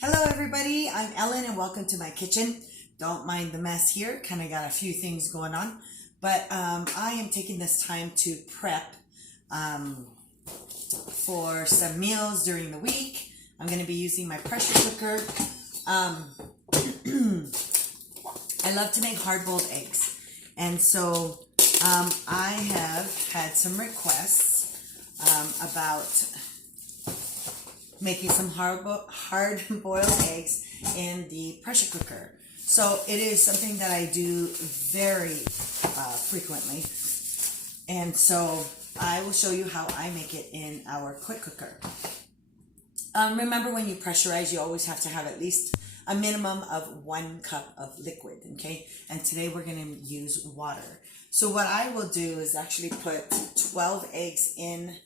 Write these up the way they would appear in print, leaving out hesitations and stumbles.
Hello everybody, I'm Ellen and welcome to my kitchen. Don't mind the mess here, kind of got a few things going on, but I am taking this time to prep for some meals during the week. I'm going to be using my pressure cooker. I love to make hard-boiled eggs, and so I have had some requests about making some hard-boiled eggs in the pressure cooker. So it is something that I do very frequently. And so I will show you how I make it in our quick cooker. Remember, when you pressurize, you always have to have at least a minimum of 1 cup of liquid, okay? And today we're gonna use water. So what I will do is actually put 12 eggs in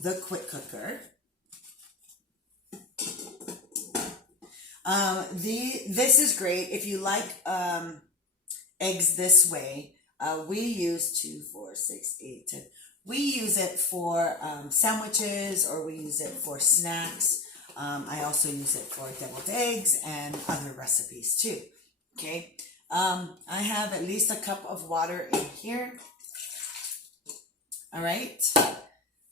the quick cooker. This is great if you like eggs this way. We use 2, 4, 6, 8, 10. We use it for sandwiches, or we use it for snacks. I also use it for deviled eggs and other recipes too. Okay, I have at least a cup of water in here. All right.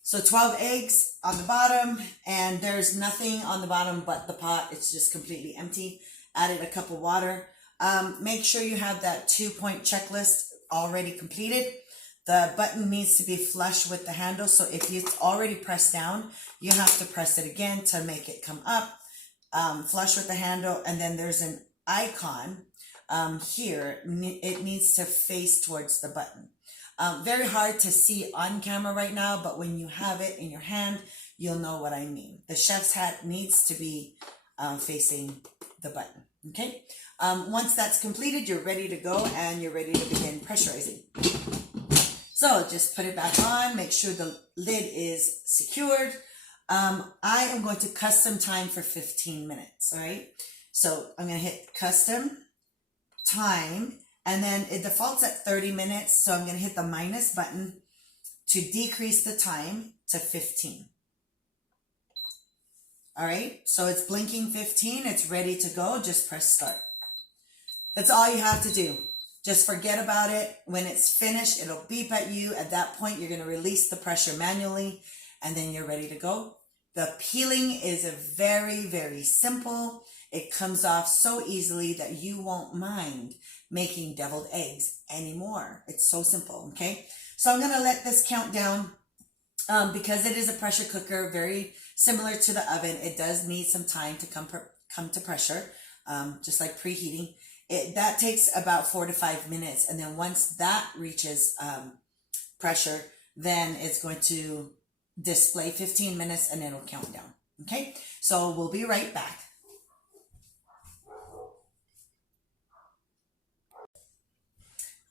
So 12 eggs on the bottom, and there's nothing on the bottom but the pot. It's just completely empty. Added a cup of water. Make sure you have that 2-point checklist already completed. The button needs to be flush with the handle. So if it's already pressed down, you have to press it again to make it come up. Flush with the handle, and then there's an icon here. It needs to face towards the button. Very hard to see on camera right now, but when you have it in your hand, you'll know what I mean. The chef's hat needs to be facing the button, okay? Once that's completed, you're ready to go, and you're ready to begin pressurizing. So just put it back on, make sure the lid is secured. I am going to custom time for 15 minutes, all right? So I'm gonna hit custom time, and then it defaults at 30 minutes. So I'm going to hit the minus button to decrease the time to 15. All right. So it's blinking 15. It's ready to go. Just press start. That's all you have to do. Just forget about it. When it's finished, it'll beep at you. At that point, you're going to release the pressure manually, and then you're ready to go. The peeling is very, very simple. It comes off so easily that you won't mind making deviled eggs anymore. It's so simple, okay? So I'm gonna let this count down because it is a pressure cooker, very similar to the oven. It does need some time to come to pressure, just like preheating. That takes about 4 to 5 minutes, and then once that reaches pressure, then it's going to display 15 minutes, and it'll count down, okay? So we'll be right back.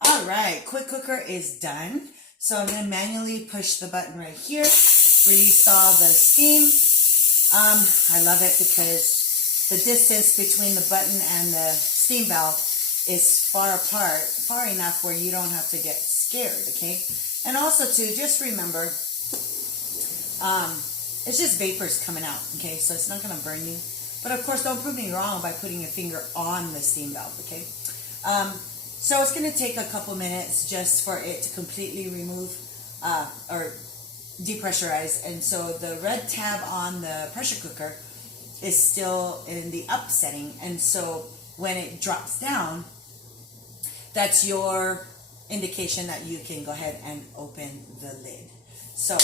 All right, quick cooker is done. So I'm going to manually push the button right here. Release all the steam. I love it because the distance between the button and the steam valve is far apart, far enough where you don't have to get scared, okay? And also too, just remember, it's just vapors coming out, okay? So it's not going to burn you. But of course, don't prove me wrong by putting your finger on the steam valve, okay? So it's going to take a couple minutes just for it to completely remove or depressurize. And so the red tab on the pressure cooker is still in the up setting. And so when it drops down, that's your indication that you can go ahead and open the lid. So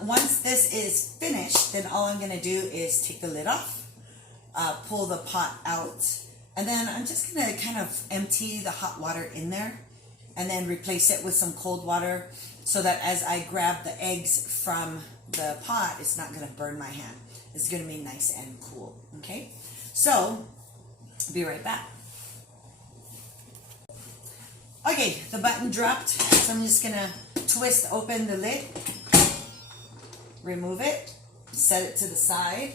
once this is finished, then all I'm going to do is take the lid off, pull the pot out, and then I'm just going to kind of empty the hot water in there and then replace it with some cold water so that as I grab the eggs from the pot, it's not going to burn my hand. It's going to be nice and cool, okay? So, be right back. Okay, the button dropped, so I'm just going to twist open the lid, remove it, set it to the side.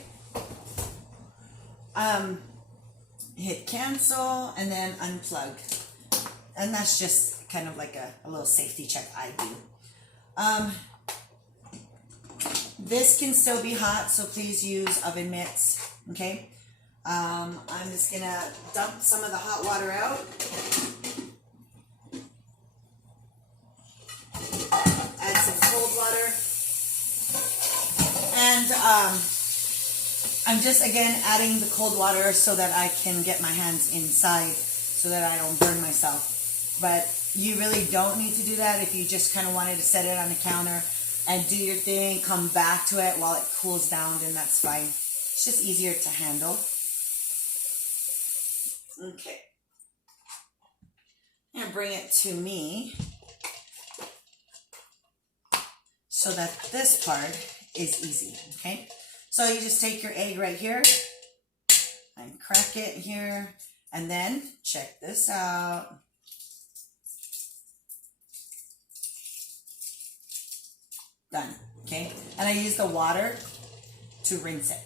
Hit cancel, and then unplug. And that's just kind of like a little safety check I do. This can still be hot, so please use oven mitts Okay. I'm just gonna dump some of the hot water out. Add some cold water. And I'm just again adding the cold water so that I can get my hands inside so that I don't burn myself. But you really don't need to do that. If you just kind of wanted to set it on the counter and do your thing, come back to it while it cools down, then that's fine. It's just easier to handle. Okay. I'm going to bring it to me so that this part is easy, okay? So you just take your egg right here and crack it here, and then check this out. Done, okay? And I use the water to rinse it.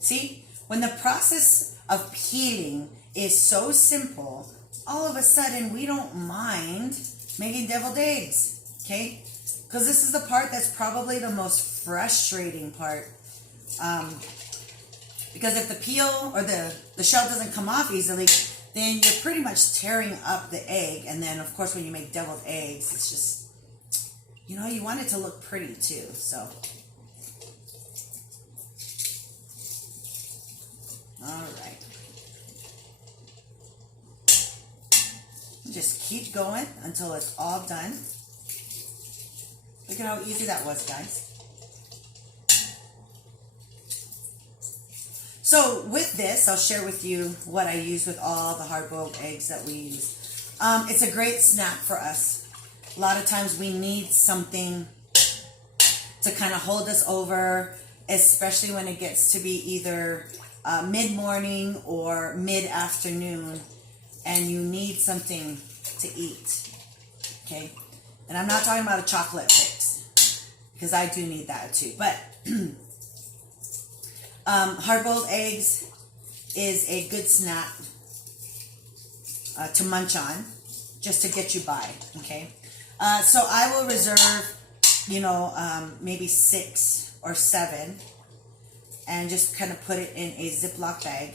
See, when the process of peeling is so simple, all of a sudden we don't mind making deviled eggs, okay? Because this is the part that's probably the most frustrating part. Because if the peel or the shell doesn't come off easily, then you're pretty much tearing up the egg. And then, of course, when you make deviled eggs, it's just, you know, you want it to look pretty too. So, all right. Just keep going until it's all done. Look at how easy that was, guys. So with this, I'll share with you what I use with all the hard-boiled eggs that we use. It's a great snack for us. A lot of times we need something to kind of hold us over, especially when it gets to be either mid-morning or mid-afternoon, and you need something to eat, okay? And I'm not talking about a chocolate fix, because I do need that too. But hard-boiled eggs is a good snack to munch on, just to get you by, okay? So I will reserve, you know, maybe 6 or 7, and just kind of put it in a Ziploc bag,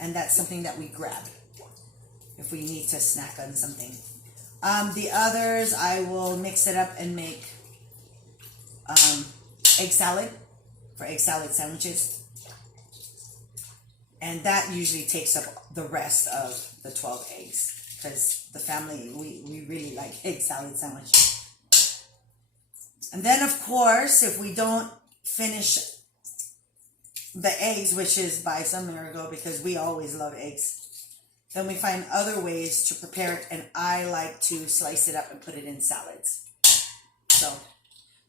and that's something that we grab if we need to snack on something. The others, I will mix it up and make egg salad for egg salad sandwiches. And that usually takes up the rest of the 12 eggs, because the family, we really like egg salad sandwich. And then, of course, if we don't finish the eggs, which is by some miracle, because we always love eggs, then we find other ways to prepare it, and I like to slice it up and put it in salads. So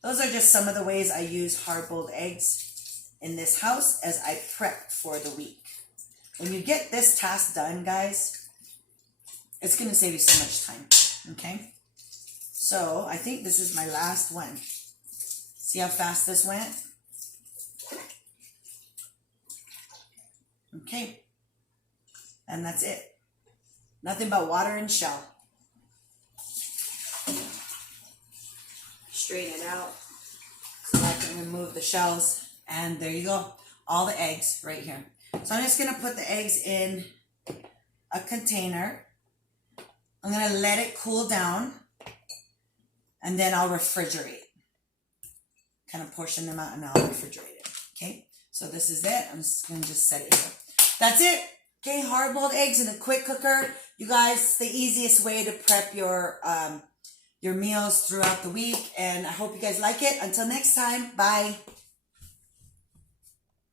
those are just some of the ways I use hard-boiled eggs in this house as I prep for the week. When you get this task done, guys, it's going to save you so much time, okay? So I think this is my last one. See how fast this went? Okay. And that's it. Nothing but water and shell. Straighten it out so I can remove the shells. And there you go. All the eggs right here. So I'm just going to put the eggs in a container. I'm going to let it cool down, and then I'll refrigerate. Kind of portion them out and I'll refrigerate it. Okay, so this is it. I'm just going to set it here. That's it. Okay, hard-boiled eggs in a quick cooker. You guys, the easiest way to prep your meals throughout the week. And I hope you guys like it. Until next time, bye.